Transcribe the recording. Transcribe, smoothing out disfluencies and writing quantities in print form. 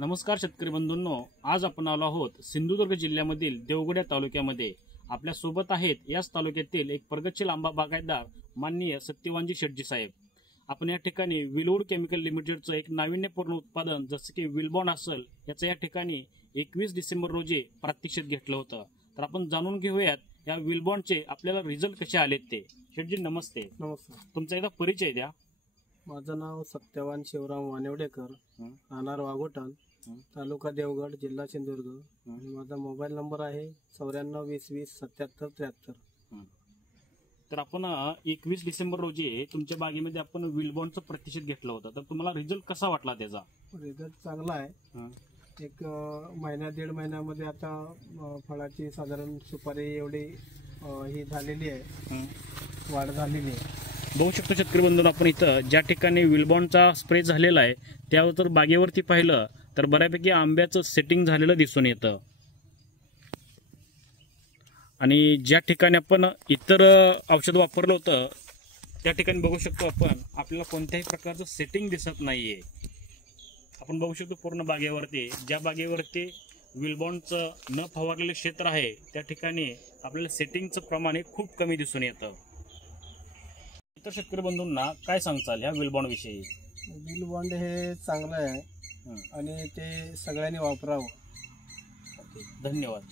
नमस्कार शेतकरी बंधूंनो, आज आपण आलो आहोत सिंधुदुर्ग जिल्ह्यामधील देवगड या तालुक्यामध्ये। आपल्या सोबत आहेत याच तालुक्यातील एक प्रगतशील आंबा बागायतदार माननीय सत्यवानजी शेटजी साहेब। आपण या ठिकाणी विलवूड केमिकल लिमिटेडचं एक नाविन्यपूर्ण उत्पादन जसे की विलबॉन्ड असेल याचं या ठिकाणी 21 डिसेंबर रोजी प्रात्यक्षिक घेतलं होतं। तर आपण जाणून घेऊयात या विलबॉन्डचे आपल्याला रिझल्ट कसे आलेत ते। शेटजी नमस्ते। नमस्कार। तुमचा एकदा परिचय द्या। माझं नाव सत्यवान शिवराम वानिवडेकर, राहणार वाघोटण, तालुका देवगड, जिल्हा सिंधुदुर्ग आणि माझा मोबाईल नंबर आहे 9420207773। तर आपण 21 डिसेंबर रोजी तुमच्या बागेमध्ये आपण विलबॉन्डचं प्रतिशत घेतलं होतं। तर तुम्हाला रिझल्ट कसा वाटला त्याचा? रिझल्ट चांगला आहे। एक महिना दीड महिन्यामध्ये आता फळाची साधारण सुपारी एवढी ही झालेली आहे, वाढ झालेली आहे। बघू शकतो शेतकरी बंधूंनो, आपण इथं ज्या ठिकाणी विलबॉन्डचा स्प्रे झालेला आहे त्यावर तर बागेवरती पाहिलं तर बऱ्यापैकी आंब्याचं सेटिंग झालेलं दिसून येतं। आणि ज्या ठिकाणी आपण इतर औषध वापरलं होतं त्या ठिकाणी बघू शकतो आपण आपल्याला कोणत्याही प्रकारचं सेटिंग दिसत नाहीये। आपण बघू शकतो पूर्ण बागेवरती, ज्या बागेवरती विलबॉन्डचं न फवारलेलं क्षेत्र आहे त्या ठिकाणी आपल्याला सेटिंगचं प्रमाण हे खूप कमी दिसून येतं। इतर शेतकरी बंधूंना काय सांगताल या विलबॉन्ड विषयी? विलबॉन्ड हे चांगलं आहे आणि ते सगळ्यांनी वापरावं। धन्यवाद।